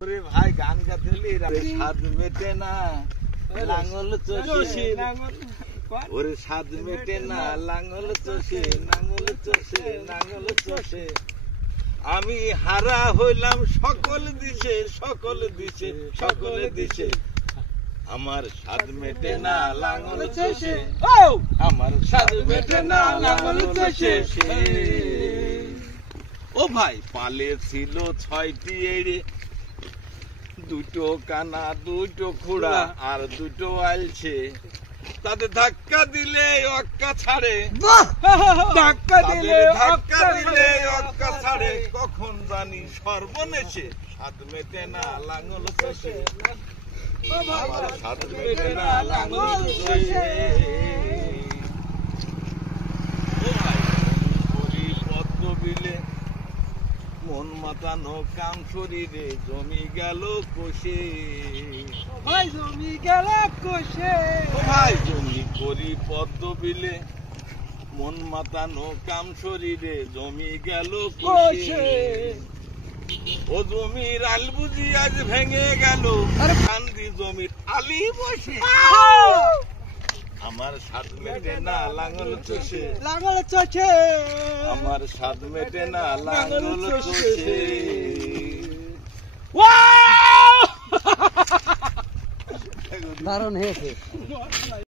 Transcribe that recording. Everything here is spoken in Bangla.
ভাই গান গাতে স্বাদ মেটে না লাঙ্গল চষে ওরে স্বাদ মেটে না লাঙ্গল চষে নাঙ্গল চষে নাঙ্গল চষে আমি হারা হইলাম সকল দিশে সকল দিশে সকল দিশে আমার স্বাদ মেটে না লাঙ্গল চষে আমার স্বাদ মেটে না লাঙ্গল চষে ও ভাই পালে ছিল 6টি এড়ে দুটো কানা দুটো খুড়া আর দুটো আলছে তাদের ধাক্কা দিলে অক্কা ছাড়ে ধাক্কা দিলে অক্কা ছাড়ে কখন জানি সর্বনেশে স্বাদ মেটে না লাঙ্গল চষে স্বাদ মেটে না লাঙ্গল চষে পদ্ম বিলে মন মাতানো কাম শরীরে জমি গেল কোষে ভাই জমি গেল কোষে ভাই জমি করি পদ্ম বিলে মন মাতানো কাম শরীরে জমি গেল কোষে ও জমির আল বুঝি আজ ভেঙে গেল কান্দি জমির আলি বসে আমার স্বাদ মেটে না লাঙ্গল চষে লাঙ্গল চষে আমার স্বাদ মেটে না লাঙ্গল চষে দারুণ হয়েছে।